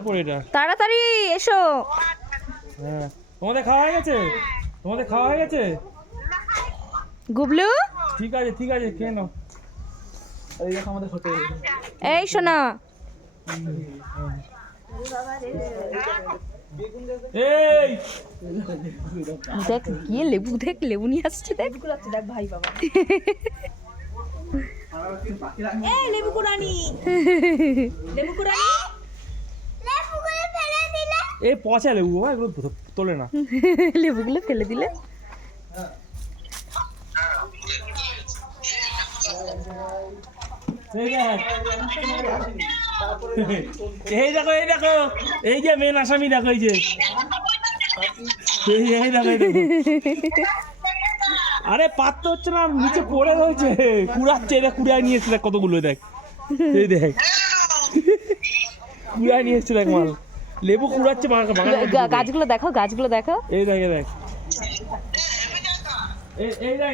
উপরে এটা তাড়াতাড়ি এসো। হ্যাঁ তোমাদের খাওয়া হয়ে গেছে? তোমাদের খাওয়া হয়ে গেছে? গুবলু ঠিক আছে খেয়ে নাও। এই দেখো আমাদের হোটেল। এই শোনা, এই দেখ গিয়ে লেবু, দেখ লেবু নিয়ে আসছে, দেখ দেখ ভাই বাবা। এই লেবু কুড়ানি, লেবু কুড়ানি। এই পচা লেবু বাবা, এগুলো তোলে না। লেবুগুলো ফেলে দিলে। এই দেখো এই যে মেন আসামি দেখো, এই যে এই দেখো। আরে পাত্র হচ্ছে না, নিচে পড়ে রয়েছে, কুড়াচ্ছে। এটা কুড়ায় নিয়ে এসছে, দেখ কতগুলো, দেখ এই দেখ কুড়ায় নিয়ে এসছে, দেখ মাল লেবু কুড়াচ্ছে। গাছগুলো দেখো, গাছগুলো দেখো, এই দেখ এই দেখ এই দেখ।